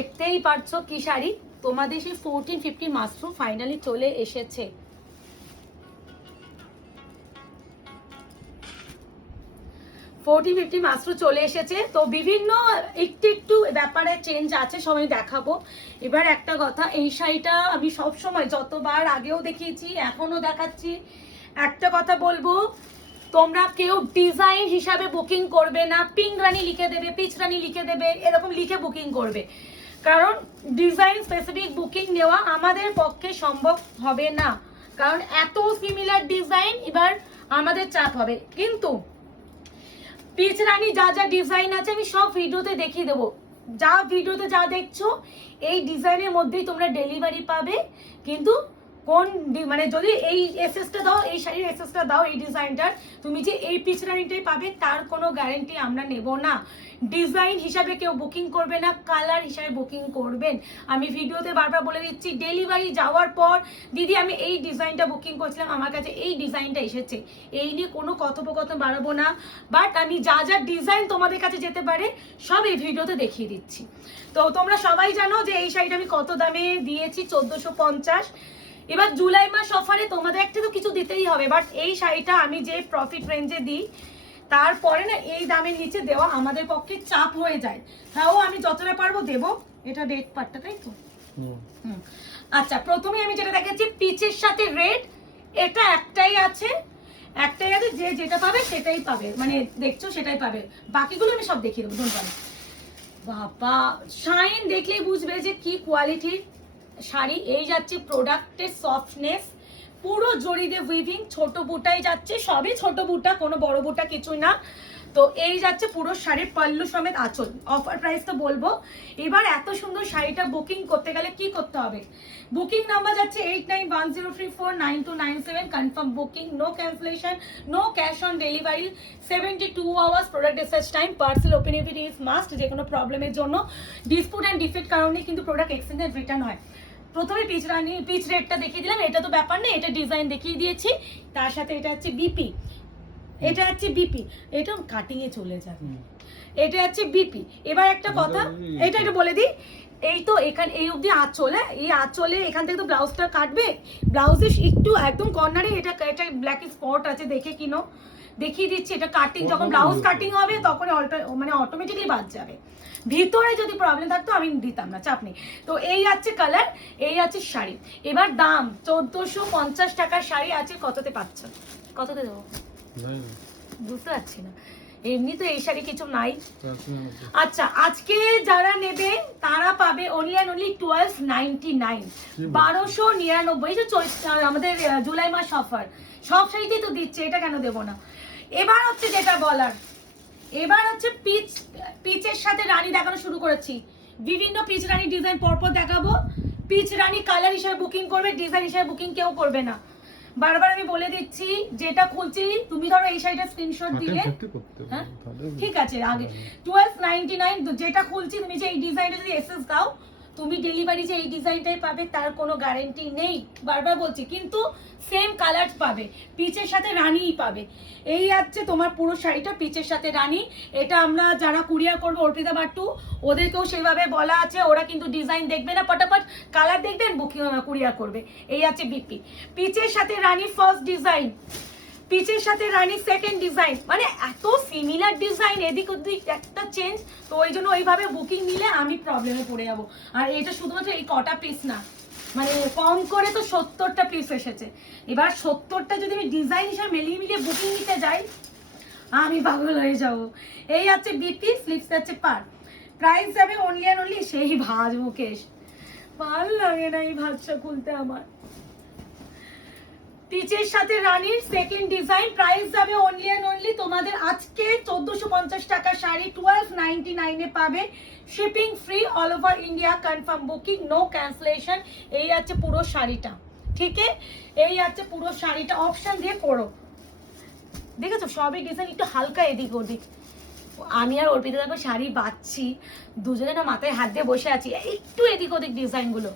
দেখতেই পারছো কি শাড়ি, তোমাদের সেই 1450 মাশরুম ফাইনালি চলে এসেছে। 1450 মাশরুম চলে এসেছে। তো বিভিন্ন একটু ব্যাপারে চেঞ্জ আছে, সবাই দেখাবো। এবার একটা কথা, এই শাড়িটা আমি সব সময় যতবার আগেও দেখিয়েছি এখনো দেখাচ্ছি, একটা কথা বলবো, তোমরা কেউ ডিজাইন হিসাবে বুকিং করবে না। পিঙ্ক রানী লিখে দেবে, পিচ রানী লিখে দেবে, এরকম লিখে বুকিং করবে, কারণ ডিজাইন স্পেসিফিক বুকিং নেওয়া আমাদের পক্ষে সম্ভব হবে না, কারণ এত সিমিলার ডিজাইন এবার আমাদের চাপ হবে। কিন্তু পিচ রানী যা যা ডিজাইন আছে আমি সব ভিডিওতে দেখিয়ে দেবো। যা ভিডিওতে যা দেখছো এই ডিজাইনের মধ্যেই তোমরা ডেলিভারি পাবে। কিন্তু কোন মানে যদি এই এসএসটা দাও, এই শাড়ির এসএসটা দাও এই ডিজাইনটার, তুমি যে এই পিচ রানীটাই পাবে তার কোনো গ্যারান্টি আমরা নেব না। ডিজাইন হিসাবে কেউ বুকিং করবে না, কালার হিসাবে বুকিং করবেন। আমি ভিডিওতে বারবার বলে দিচ্ছি, ডেলিভারি যাওয়ার পর দিদি আমি এই ডিজাইনটা বুকিং করছিলাম, আমার কাছে এই ডিজাইনটা এসেছে, এই নিয়ে কোনো কথোপকথন বাড়াবো না। বাট আমি যা যা ডিজাইন তোমাদের কাছে যেতে পারে সব এই ভিডিওতে দেখিয়ে দিচ্ছি। তো তোমরা সবাই জানো যে এই শাড়িটা আমি কত দামে দিয়েছি, 1450। এবার জুলাই মাস অফারে তোমাদের একটা তো কিছু দিতেই হবে, বাট এই শাড়িটা আমি যে প্রফিট রেঞ্জে দিই তারপরে না এই দামের নিচে দেওয়া আমাদের পক্ষে চাপ হয়ে যায়। তাও আমি যতটা পারবো দেবো। এটা রেড পাটটা, তাই তো? আচ্ছা, প্রথমে আমি যেটা দেখাচ্ছি পিচের সাথে রেড, এটা একটাই আছে, যে যেটা পাবে সেটাই পাবে, মানে দেখছো সেটাই পাবে, বাকিগুলো আমি সব দেখিয়ে দেবো। ধন্যবাদ। বাবা, শাইন দেখলেই বুঝবে যে কি কোয়ালিটির শাড়ি। এই যাচ্ছে প্রোডাক্টের সফটনেস, পুরো জড়ি দিয়ে উইভিং, ছোট বুটাই যাচ্ছে, সবই ছোট বুটা, কোনো বড় বুটা কিছুই না। তো এই যাচ্ছে পুরো শাড়ির পাল্লু সমেত আঁচল। অফার প্রাইস তো বলবো। এবার এত সুন্দর শাড়িটা বুকিং করতে গেলে কি করতে হবে? বুকিং নাম্বার যাচ্ছে 8910349297, confirm booking, no cancellation, no cash on delivery, 72 hours product dispatch time, parcel openability is must. যে কোনো প্রবলেমের জন্য, ডিসপুট অ্যান্ড ডিফেক্ট কারণে কিন্তু প্রোডাক্ট এক্সচেঞ্জ এন্ড রিটার্ন হয়। প্রথমে পিচ রেটটা দেখিয়ে দিলাম, এটা তো ব্যাপার নেই, এটা ডিজাইন দেখিয়ে দিয়েছি। তার সাথে এটা হচ্ছে বিপি, এটা হচ্ছে বিপি, এটা কাটিং এ চলে যাবে, এটা হচ্ছে বিপি। এবার একটা কথা, এটা একটু বলে দিই, এই তো এখানে এই অবধি আঁচলে, এই আঁচলে এখান থেকে তো ব্লাউজটা কাটবে, ব্লাউজে একটু একদম কর্নারে এটা ব্ল্যাক স্পট আছে, দেখে কিনো, দেখিয়ে দিচ্ছি। এটা কাটিং, যখন ব্লাউজ কাটিং হবে তখন মানে অটোমেটিকলি বাদ যাবে। ভিতরে যদি প্রবলেম থাকতো আমি দিতাম না, চাপ নেই। তো এই আছে কালার, এই আছে শাড়ি। এবার দাম 1450 টাকার শাড়ি আছে, কততে পাচ্ছ? কততে দেবো বুঝতে পারছি না, এমনি তো এই শাড়ি কিছু নাই। আচ্ছা, আজকে যারা নেবে তারা পাবে অনলি অ্যান্ড অনলি 1299, 1299। আমাদের জুলাই মাস অফার, সব শাড়িতেই তো দিচ্ছে, এটা কেন দেবো না? এবার হচ্ছে যেটা বলার, এবার হচ্ছে পিচের সাথে রানী দেখানো শুরু করেছি। বিভিন্ন পিচ রানী ডিজাইন পরপর দেখাবো। পিচ রানী কালার হিসেবে বুকিং করবে, ডিজাইন হিসেবে বুকিং কেউ করবে না। বারবার আমি বলে দিচ্ছি, যেটা খুলছি, তুমি ধরো এই শাড়িটা স্ক্রিনশট দিলে, হ্যাঁ ঠিক আছে, আগে 1299 যেটা খুলছি, তুমি যে এই ডিজাইনটা যদি এসএস দাও, তুমি ডেলিভারি যে এই ডিজাইনটাই পাবে তার কোনো গ্যারান্টি নেই, বারবার বলছি। কিন্তু সেম কালার পাবে, পিচের সাথে রানীই পাবে। এই আছে তোমার পুরো শাড়িটা পিচের সাথে রানী। এটা আমরা যারা কুরিয়ার করবো অর্পিতা বাট্টু, ওদেরকেও সেভাবে বলা আছে, ওরা কিন্তু ডিজাইন দেখবে না, পটাপট কালার দেখবেন, বুকিং কুরিয়ার করবে। এই আছে বিপি, পিচের সাথে রানী ফার্স্ট ডিজাইন, পিচের সাথে রানী সেকেন্ড ডিজাইন, মানে এত সিমিলার ডিজাইন, এদিক ওদিক একটা চেঞ্জ। তো ওই জন্য ওইভাবে বুকিং নিলে আমি প্রবলেমে পড়ে যাবো। আর এটা শুধুমাত্র এই কটা পিস না, মানে কম করে তো 70টা পিস এসেছে। এবার 70টা যদি আমি ডিজাইন হিসাবে মিলিয়ে বুকিং নিতে যাই, আমি পাগল হয়ে যাবো। এই আছে বিপি, স্লিপস আছে পার, প্রাইস যাবে অনলি অ্যান্ড অনলি, সেই ভাজ মুকেশ, ভাল লাগে না এই ভাজটা খুলতে আমার। পিচের সাথে রানীর সেকেন্ড ডিজাইন, প্রাইস যাবে অনলি অ্যান্ড অনলি তোমাদের আজকে 1450 টাকা শাড়ি 1299 এ পাবে, shipping free all over India, confirm booking, no cancellation. এই আছে পুরো শাড়িটা, ঠিক আছে? এই আছে পুরো শাড়িটা, অপশন দিয়ে করো, দেখেছো সবই ডিজাইন একটু হালকা এদিক ওদিক। আমি আর অর্পিতা দেখো শাড়ি বাঁচছি, দুজনে না মাথায় হাত দিয়ে বসে আছি, একটু এদিক ওদিক ডিজাইনগুলো।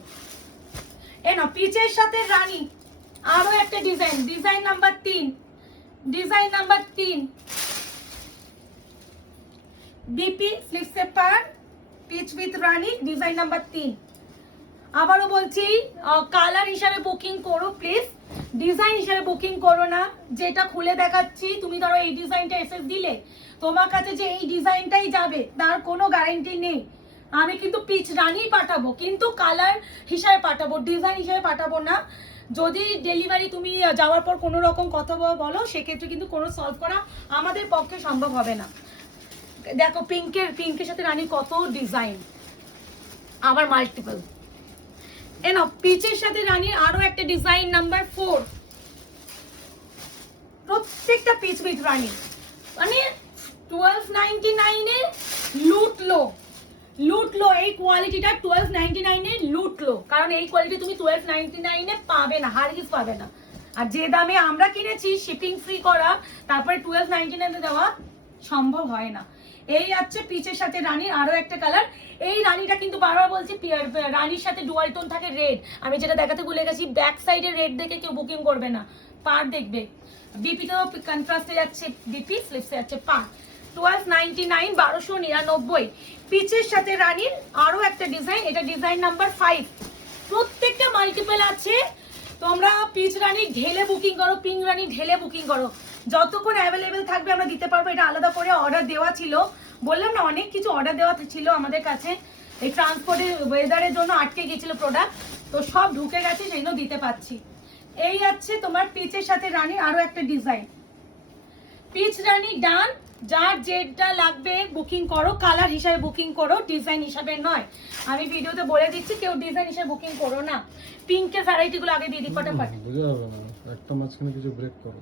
এ না, পিচের সাথে রানী আরো একটা design, design number 3, design number 3, BP স্লিপসে পার, peach with Rani design number 3। আবারও বলছি কালার হিসাবে বুকিং করো প্লিজ, ডিজাইন হিসাবে বুকিং করো না। যেটা খুলে দেখাচ্ছি, তুমি ধরো এই ডিজাইনটা এসে দিলে, তোমার কাছে যে এই ডিজাইনটাই যাবে তার কোনো গ্যারান্টি নেই। আমি কিন্তু পিচ রানী পাঠাবো, কিন্তু কালার হিসাবে পাঠাবো, ডিজাইন হিসাবে পাঠাবো না। যদি ডেলিভারি তুমি যাওয়ার পর কোনো রকম কথা বলো, সেক্ষেত্রে কিন্তু কোনো সলভ করা আমাদের পক্ষে সম্ভব হবে না। দেখো পিঙ্কের সাথে রানী কত ডিজাইন, আবার মাল্টিপল। এনো পিচের সাথে রানীর আরো একটা ডিজাইন নাম্বার 4, প্রত্যেকটা পিচ উইথ রানী, মানে 1299 এ লুটলো এই কোয়ালিটিটা। 1299 এ লুটলো, কারণ এই কোয়ালিটি তুমি 1299 এ পাবে না, হারগিজ পাবে না। আর যে দামে আমরা কিনেছি শিপিং ফ্রি করা, তারপরে 1299 এ দেওয়া সম্ভব হয় না। এই আছে পিচের সাথে রানীর আরো একটা কালার। এই রানীটা কিন্তু বারবার বলছি, রানীর সাথে ডুয়াল টোন থাকে রেড। আমি যেটা দেখাতে ভুলে গেছি, ব্যাক সাইডে রেড দেখে কেউ বুকিং করবে না, পার দেখবে। বিপিতেও কন্ট্রাস্টে যাচ্ছে বিপি, স্লিপসে যাচ্ছে পার। 1299, 1299। পিচের সাথে রানীর আরো একটা ডিজাইন, এটা ডিজাইন নাম্বার 5। প্রত্যেকটা মাল্টিপল আছে। তোমরা পিচ রানী ঢেলে বুকিং করো, পিঙ্ক রানী ঢেলে বুকিং করো, যতক্ষণ অ্যাভেলেবেল থাকবে আমরা দিতে পারবো। এটা আলাদা করে অর্ডার দেওয়া ছিল, বললাম না অনেক কিছু অর্ডার দেওয়া ছিল আমাদের কাছে। এই ট্রান্সপোর্টের ওয়েদারের জন্য আটকে গেছিল প্রোডাক্ট, তো সব ঢুকে গেছে, সেই জন্য দিতে পারছি। এই আছে তোমার পিচের সাথে রানীর আরো একটা ডিজাইন। পিচ রানী ডান, যার যেটা লাগবে বুকিং করো, কালার হিসাবে বুকিং করো, ডিজাইন হিসাবে নয়। আমি ভিডিওতে বলে দিচ্ছি, কেউ ডিজাইন হিসাবে বুকিং করো না। পিঙ্কের ভ্যারাইটি গুলো আগে দিয়ে দিই ফটাফট। বুঝা যাবে না, একটা মাঝখানে কিছু ব্রেক করো।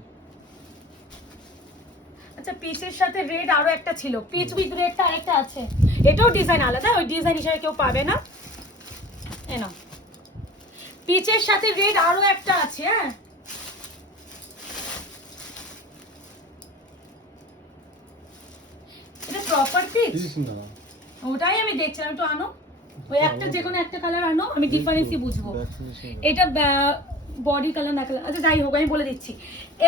আচ্ছা, পিচের সাথে রেড আরো একটা ছিল, পিচ উইথ রেডটা আরেকটা আছে, এটাও ডিজাইন আলাদা, ওই ডিজাইন হিসাবে কেউ পাবে না। এ নাও, পিচের সাথে রেড আরো একটা আছে। হ্যাঁ, এটা প্রপার পিচ, ওটাই আমি দেখছিলাম। একটু আনো, ওই একটা যে কোনো একটা কালার আনো, আমি ডিফারেন্সই বুঝবো। এটা বডি কালার না কালার, আচ্ছা যাই হোক আমি বলে দিচ্ছি।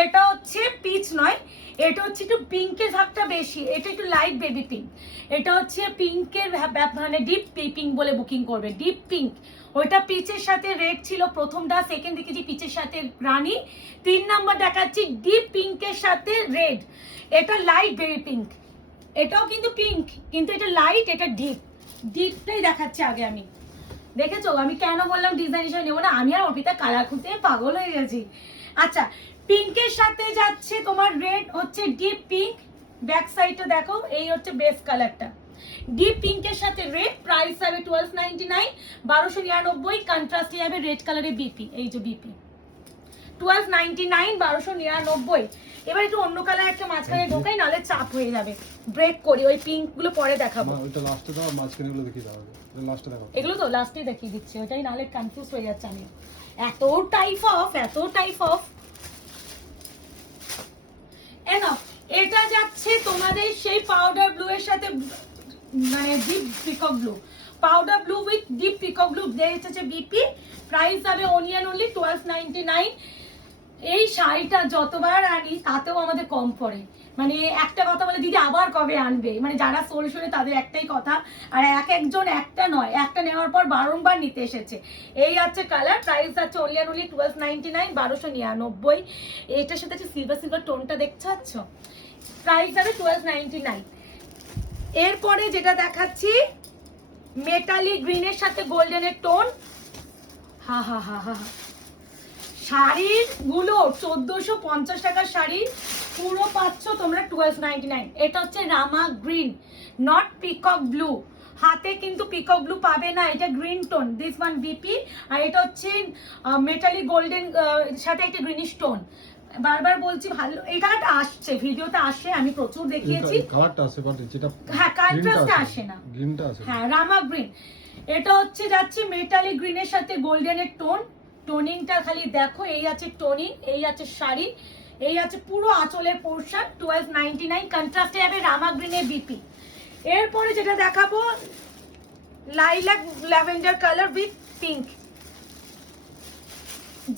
এটা হচ্ছে পিচ নয়, এটা হচ্ছে একটু পিঙ্কের ভাগটা বেশি, এটা একটু লাইট বেবি পিঙ্ক। এটা হচ্ছে পিঙ্কের মানে ডিপ পিঙ্ক বলে বুকিং করবে, ডিপ পিঙ্ক। ওইটা পিচের সাথে রেড ছিল প্রথমটা, সেকেন্ড দেখেছি পিচের সাথে রানী, 3 নাম্বার দেখাচ্ছি ডিপ পিঙ্কের সাথে রেড। এটা লাইট বেবি পিঙ্ক, এটাও কিন্তু পিঙ্ক, কিন্তু এটা লাইট, এটা ডিপ। ডিপটাই দেখাচ্ছি আগে আমি। দেখেছো আমি কেন বললাম ডিজাইন হিসেবে নেবো না? আমি আর অর্পিতা কালার খুঁজতে পাগল হয়ে গেছি। আচ্ছা, পিঙ্কের সাথে যাচ্ছে তোমার রেড, হচ্ছে ডিপ পিঙ্ক। ব্যাক সাইডটা দেখো, এই হচ্ছে বেস কালারটা, ডিপ পিঙ্কের সাথে রেড। প্রাইস হবে 1299, 1299। কন্ট্রাস্টে যাবে রেড কালারের বিপি, এই যে বিপি 1299, 1299। এবার একটু অন্য কালার একটা মাঝখানে ঢোকাই, নাহলে চাপ হয়ে যাবে। ব্রেক করি, ওই পিঙ্ক গুলো পরে দেখাবো। ওইটা লাস্টে দাও, মাঝখানে গুলো দেখিয়ে দাও। লাস্টে দেখাও, এগুলো তো লাস্টে দেখিয়ে দিচ্ছি, ওইটাই নাহলে কনফিউজ হয়ে যাচ্ছে। আমি এত টাইপ অফ এনাফ। এটা যাচ্ছে তোমাদের সেই পাউডার ব্লু এর সাথে, মানে deep peacock blue, powder blue with deep peacock blue দিয়েছে বিপি। প্রাইস হবে অনিয়ন অনলি 1299। এই শাড়িটা যতবার আনি তাতেও আমাদের কম পড়ে। মানে একটা কথা বলে, দিদি আবার কবে আনবে, মানে যারা সোল শোনে তাদের একটাই কথা। আর একজন একটা নয়, একটা নেওয়ার পর বারংবার নিতে এসেছে। এই আছে কালার। প্রাইস আছে অনলি 1299, 1299। এটার সাথে আছে সিলভার টোনটা দেখতে পাচ্ছ, প্রাইস হবে 1299। এরপরে যেটা দেখাচ্ছি মেটালিক গ্রিনের সাথে গোল্ডেনের টোন। হা হা হা হা, শাড়ির গুলো 1450 টাকার শাড়ি পুরো পাচ্ছ তোমরা 1299। এটা হচ্ছে Rama green, not peacock blue. হাতে কিন্তু পিকক ব্লু পাবে না, এটা green tone, this one BP. আর এটা হচ্ছে মেটালিক গোল্ডেন সাথে একটা গ্রিনিশ টোন। বারবার বলছি ভালো, এই কালারটা আসছে ভিডিওতে, আসে, আমি প্রচুর দেখিয়েছি। কালারটা আছে বাট যেটা হ্যাঁ কন্ট্রাস্টে আসে না, গ্রিনটা আছে। হ্যাঁ রামা গ্রিন। এটা হচ্ছে যাচ্ছে মেটালিক গ্রিনের সাথে গোল্ডেনের টোন। টোনিংটা খালি দেখো, এই আছে টোনিং, এই আছে শাড়ি, এই আছে পুরো আঁচলের পোর্শন। 1299। কন্ট্রাস্টে যাবে রামা গ্রিনের বিপি। এরপরে যেটা দেখাবো lilac lavender colour with pink.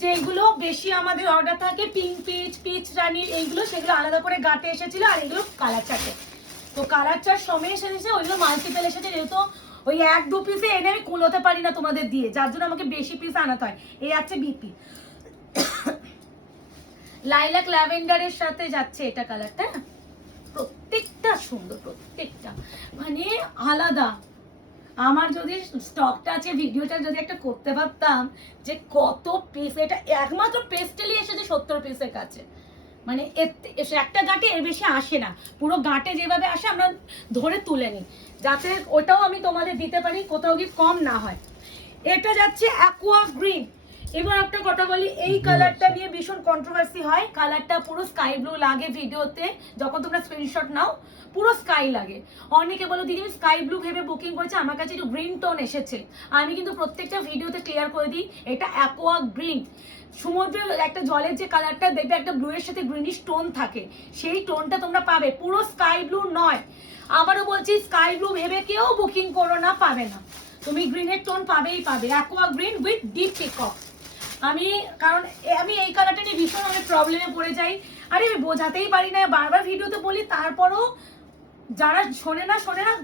যেগুলো বেশি আমাদের অর্ডার থাকে পিঙ্ক পিচ, পিচ রানী, এইগুলো সেগুলো আলাদা করে গাটে এসেছিল, আর এগুলো কালার চার্টে। তো কালার চার্ট সময় এসেছে, ওইগুলো মাল্টিপল এসেছে, যেহেতু ওই 1-2 পিসে এনে আমি কুলোতে পারি না তোমাদের দিয়ে, যার জন্য আমাকে বেশি পিস আনাতে হয়। এই আছে বিপি, লাইলাক ল্যাভেন্ডারের সাথে যাচ্ছে এটা কালারটা, প্রত্যেকটা সুন্দর, প্রত্যেকটা মানে আলাদা। আমার যদি স্টকটা আছে, ভিডিওটা যদি একটা করতে পারতাম যে কত পিস, এটা একমাত্র পেস্টেলই এসেছে 70 পিসের কাছে, মানে একটা গাঁটে এর বেশি আসে না, পুরো গাঁটে যেভাবে আসে আমরা ধরে তুলে নিই, যাতে ওটাও আমি তোমাদের দিতে পারি, কোথাও গিয়ে কম না হয়। এটা যাচ্ছে অ্যাকোয়া গ্রিন। এবার একটা কথা বলি, এই কালারটা নিয়ে ভীষণ কন্ট্রোভার্সি হয়। কালারটা পুরো স্কাই ব্লু লাগে ভিডিওতে, যখন তোমরা স্ক্রিনশট নাও পুরো স্কাই লাগে। অনেকে বলো দিদি আমি স্কাই ব্লু ভেবে বুকিং করেছি, আমার কাছে একটু গ্রিন টোন এসেছে। আমি কিন্তু প্রত্যেকটা ভিডিওতে ক্লিয়ার করে দিই এটা অ্যাকোয়া গ্রিন। সমুদ্রের একটা জলের যে কালারটা দেখবে একটা ব্লু এর সাথে গ্রিনিশ টোন থাকে, সেই টোনটা তোমরা পাবে, পুরো স্কাই ব্লু নয়। আবারও বলছি স্কাই ব্লু ভেবে কেউ বুকিং করো না, পাবে না, তুমি গ্রিনের টোন পাবেই পাবে, aqua green with deep peacock. আমি এই কালারটা নিয়ে ভীষণ অনেক প্রবলেমে পড়ে যাই, আরে আমি বোঝাতেই পারি না, বারবার ভিডিওতে বলি, তারপরও যারা শোনে না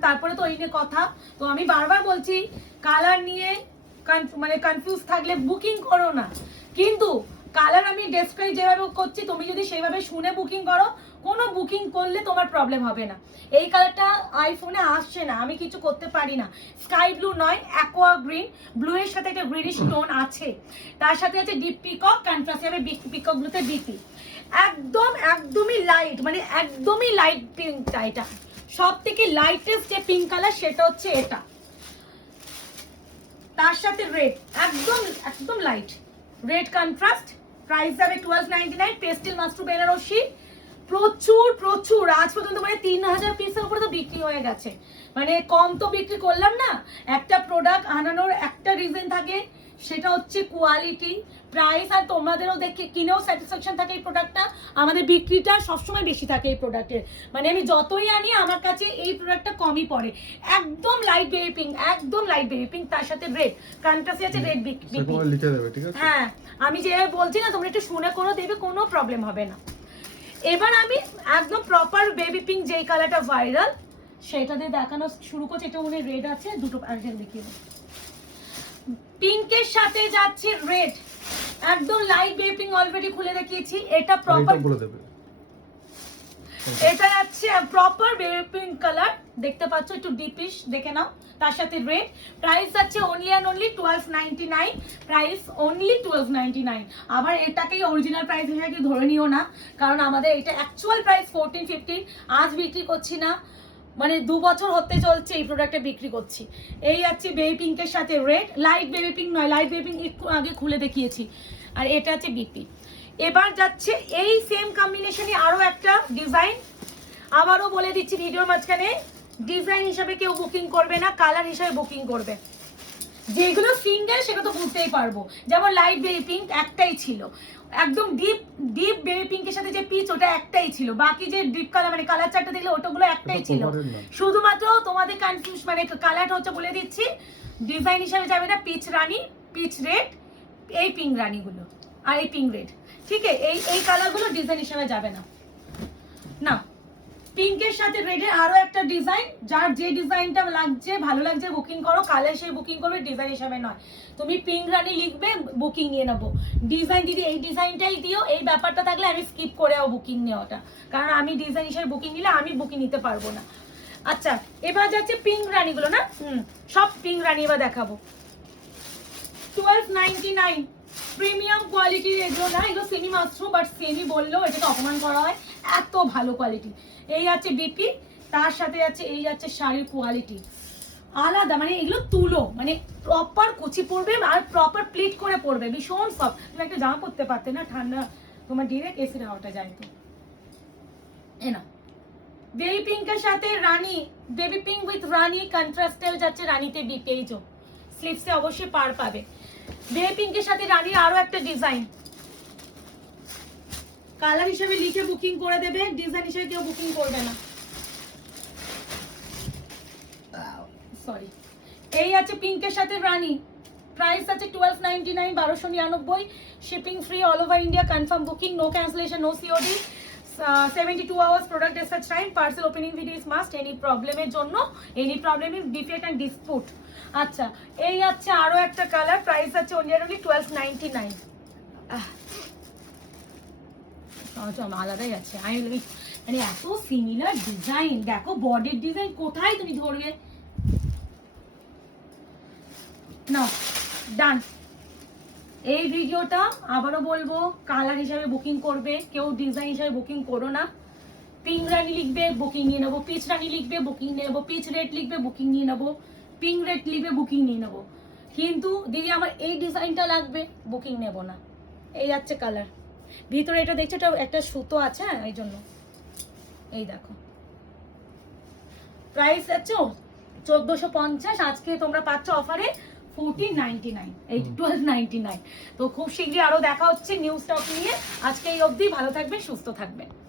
তারপরে তো ওই নিয়ে কথা। তো আমি বারবার বলছি কালার নিয়ে মানে কনফিউজ থাকলে বুকিং করো না, কিন্তু কালার আমি ডেসক্রাইব যেভাবে করছি তুমি যদি সেইভাবে শুনে বুকিং করো, কোনো বুকিং করলে তোমার প্রবলেম হবে না। এই কালারটা আইফোনে আসছে না, আমি কিছু করতে পারি না। স্কাই ব্লু নয়, অ্যাকোয়া গ্রিন, ব্লু এর সাথে একটা গ্রিনিশ টোন আছে, তার সাথে আছে ডিপ পিকক, কন্ট্রাস্ট হবে পিকক ব্লুতে বিপি। একদমই লাইট, মানে একদমই লাইট পিঙ্কটা, এটা সব থেকে লাইটেস্ট যে পিঙ্ক কালার সেটা হচ্ছে এটা, তার সাথে রেড, একদম লাইট রেড কন্ট্রাস্ট। প্রাইস যাবে 1299, পেস্টেল মাস্ট্রু বেনারসি। প্রচুর আজ পর্যন্ত মানে 3000 পিসের উপরে তো বিক্রি হয়ে গেছে, মানে কম তো বিক্রি করলাম না। একটা প্রোডাক্ট আনানোর একটা রিজন থাকে, সেটা হচ্ছে কোয়ালিটি, প্রাইস, আর তোমাদেরও দেখে কিনেও স্যাটিসফ্যাকশন থাকে এই প্রোডাক্টটা। আমাদের বিক্রিটা সবসময় বেশি থাকে এই প্রোডাক্টের, মানে আমি যতই আনি আমার কাছে এই প্রোডাক্টটা কমই পড়ে। একদম লাইট বেবি পিঙ্ক, তার সাথে রেড কন্ট্রাস্টে আছে, রেড বিপি লিখে দেবে, ঠিক আছে? হ্যাঁ, আমি যেভাবে বলছি না তোমরা একটু শুনে করো, দেবে, কোনো প্রবলেম হবে না। এবার আমি একদম প্রপার বেবি পিঙ্ক যেই কালারটা ভাইরাল সেটা দিয়ে দেখানো শুরু করছি। এটা মনে রেড আছে, দুটো আরেকজন দেখিয়ে দেবো। পিঙ্কের সাথে যাচ্ছে রেড, একদম লাইট বেবি পিঙ্ক অলরেডি খুলে দেখিয়েছি, এটা প্রপার বলে দেবে। এটা যাচ্ছে প্রপার বেবি পিঙ্ক কালার, দেখতে পাচ্ছ, একটু ডিপিশ দেখে নাও, তার সাথে রেড। প্রাইস আছে অনলি 1299, প্রাইস অনলি 1299। আবার এটাকেই অরিজিনাল প্রাইস হিসেবে ধরে নিও না, কারণ আমাদের এটা অ্যাকচুয়াল প্রাইস 1450, আজ বিক্রি করছি না, মানে 2 বছর হতে চলছে এই প্রোডাক্টটা বিক্রি করছি। এই আছে বেবি পিঙ্কের সাথে রেড, লাইট বেবি পিঙ্ক নয়, লাইট বেবি পিঙ্ক একটু আগে খুলে দেখিয়েছি, আর এটা আছে বিপি। এবার যাচ্ছে এই সেম কম্বিনেশনে আরো একটা ডিজাইন, আবারও বলে দিচ্ছি ভিডিওর মাঝখানে, ডিজাইন হিসাবে কেউ বুকিং করবে না, কালার হিসাবে বুকিং করবে। যেগুলো সিঙ্গেল সেটা তো বুঝতেই পারবো, যেমন লাইট বেবি পিঙ্ক একটাই ছিল, একদম ডিপ বেবি পিঙ্কের সাথে যে পিচ ওটা একটাই ছিল, বাকি যে ডিপ কালার মানে কালার চারটা দেখলে ওটাগুলো একটাই ছিল। শুধুমাত্র তোমাদের কনফিউজ মানে কালারটা হচ্ছে বলে দিচ্ছি, ডিজাইন হিসাবে যাবে না পিচ রানী, পিচ রেড, এই পিঙ্ক রানীগুলো, আর এই পিঙ্ক রেড, ঠিক আছে, এই কালারগুলো ডিজাইন হিসাবে যাবে না। না, পিঙ্কের সাথে রেডের আরো একটা ডিজাইন, যার যে ডিজাইনটা লাগছে ভালো লাগছে বুকিং করো, কালার হিসেবে বুকিং করবে, ডিজাইন হিসাবে নয়। তুমি পিঙ্ক রানী লিখবে, বুকিং নিয়ে নেবো, ডিজাইন দিদি এই ডিজাইনটাই দিও, এই ব্যাপারটা থাকলে আমি স্কিপ করেও বুকিং নেওয়াটা, কারণ আমি ডিজাইন হিসেবে বুকিং নিলে আমি বুকিং নিতে পারবো না। আচ্ছা, এবার যাচ্ছে পিঙ্ক রানীগুলো না, সব পিঙ্ক রানী এবার দেখাবো। 1299, প্রিমিয়াম কোয়ালিটির এগুলো না, এগুলো সেমি মাশরুম, বাট সেমি বললেও এটাকে অপমান করা হয়, এত ভালো কোয়ালিটি। এই আছে বিপি, তার সাথে আছে এই যাচ্ছে শাড়ির কোয়ালিটি আলাদা, মানে এগুলো তুলো, মানে প্রপার কুচি পরবে আর প্রপার প্লিট করে পরবে, ভীষণ সফট। তুমি একটা জামা পরতে পারতে না, ঠান্ডা তোমার ডিরেক্ট এসির হাওয়াটা যায় তো। এ না, বেবি পিঙ্কের সাথে রানী, বেবি পিঙ্ক উইথ রানী কন্ট্রাস্টেল যাচ্ছে, রানীতে বিপি, এই যে স্লিপসে অবশ্যই পার পাবে। বেবি পিঙ্কের সাথে রানীর আরো একটা ডিজাইন, কালার হিসেবে লিখে বুকিং করে দেবে, ডিজাইন হিসেবে কেউ বুকিং করবে না, সরি। এই আছে পিঙ্কের সাথে রানী, প্রাইস আছে 1299, 1299, shipping free all over India, confirm booking, no cancellation, no COD. 72 hours product dispatch time, parcel opening video is must, any problem এর জন্য, any problem is defect and dispute। আচ্ছা, এই আছে আরো একটা কালার, প্রাইস আছে only 1299। আলাদাই আছে, মানে এত সিমিলার ডিজাইন, দেখো বডির ডিজাইন কোথায় তুমি ধরবে না। ডান। এই ভিডিওটা আবারও বলবো, কালার হিসাবে বুকিং করবে, কেউ ডিজাইন হিসাবে বুকিং করো না। পিঙ্ক রানি লিখবে, বুকিং নিয়ে নেবো। পিচ রানি লিখবে, বুকিং নিয়ে নেবো। পিচ রেড লিখবে, বুকিং নিয়ে নেবো। পিঙ্ক রেড লিখবে, বুকিং নিয়ে নেবো। কিন্তু দিদি আমার এই ডিজাইনটা লাগবে, বুকিং নেব না। এই যাচ্ছে কালার, ভিতরে এটা দেখছো, এটা একটা সুতো আছে, হ্যাঁ এই জন্য। এই দেখো, প্রাইস আছে 1450, আজকে তোমরা পাচ্ছ অফারে 1499, এই 1299। তো খুব শীঘ্রই আরো দেখা হচ্ছে নিউ স্টক নিয়ে। আজকে এই অবধি, ভালো থাকবে, সুস্থ থাকবে।